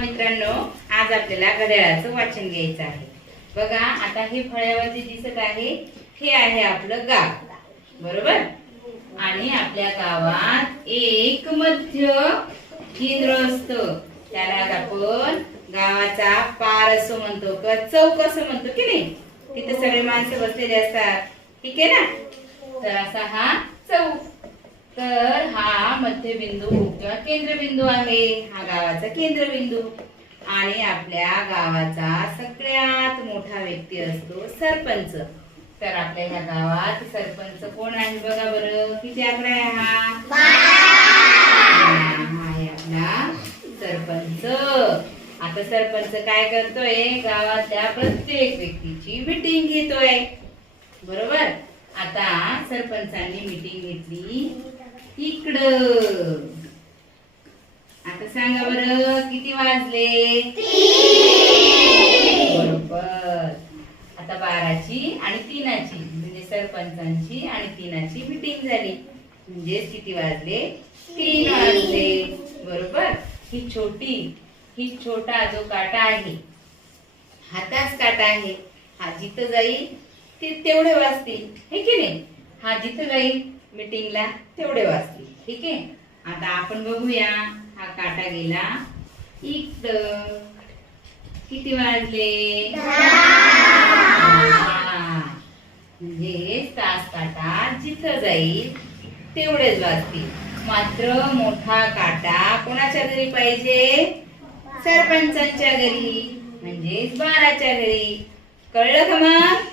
मित्रांनो आज आपल्याला घड्याळाचं वाचन घ्यायचं आहे. बघा आता हे फळ्यावर दिसत आहे. हे आहे आपलं गाव. बरोबर? आणि आपल्या गावात एक मध्य केंद्र असत. त्याला आपण गावाचा पार असं म्हणतो किंवा चौक असं म्हणतो की नाही? तिथे सगळे माणसं बसलेले असतात. ठीक आहे ना? तर असा हा चौक तर हा मध्यबिंदू किंवा केंद्रबिंदू आहे. हा गावाचा केंद्रबिंदू. आणि आपल्या गावाचा सगळ्यात मोठा व्यक्ती असतो सरपंच. तर आपल्या ह्या गावात सरपंच कोण आहे बघा बरं. किती आकडा आहे हा? आहे आपला सरपंच. आता सरपंच काय करतोय? गावातल्या प्रत्येक व्यक्तीची मिटिंग घेतोय. बरोबर? आता सरपंचांनी मिटिंग घेतली. इकडं. आता सांगा बरं किती वाजले? बरोबर. आता बाराची आणि तीनाची म्हणजे सरपंचांची आणि तीनाची मीटिंग झाली. म्हणजे किती वाजले? तीन. वाजले. बरोबर? ही छोटी ही छोटा जो काटा आहे हाताच काटा आहे. हा जिथं जाईल ते तेवढे वाजतील. हे की नाही? हा जिथं जाईल मीटिंगला तेवढे वाजतील. ठीक आहे? आता आपण बघूया हा काटा गेला. इकडं. किती वाजले? म्हणजे तास काटा. जिथं जाईल तेवढेच वाजतील. मात्र मोठा काटा कोणाच्या घरी पाहिजे? सरपंचांच्या घरी. म्हणजेच बाराच्या घरी. कळलं का मग?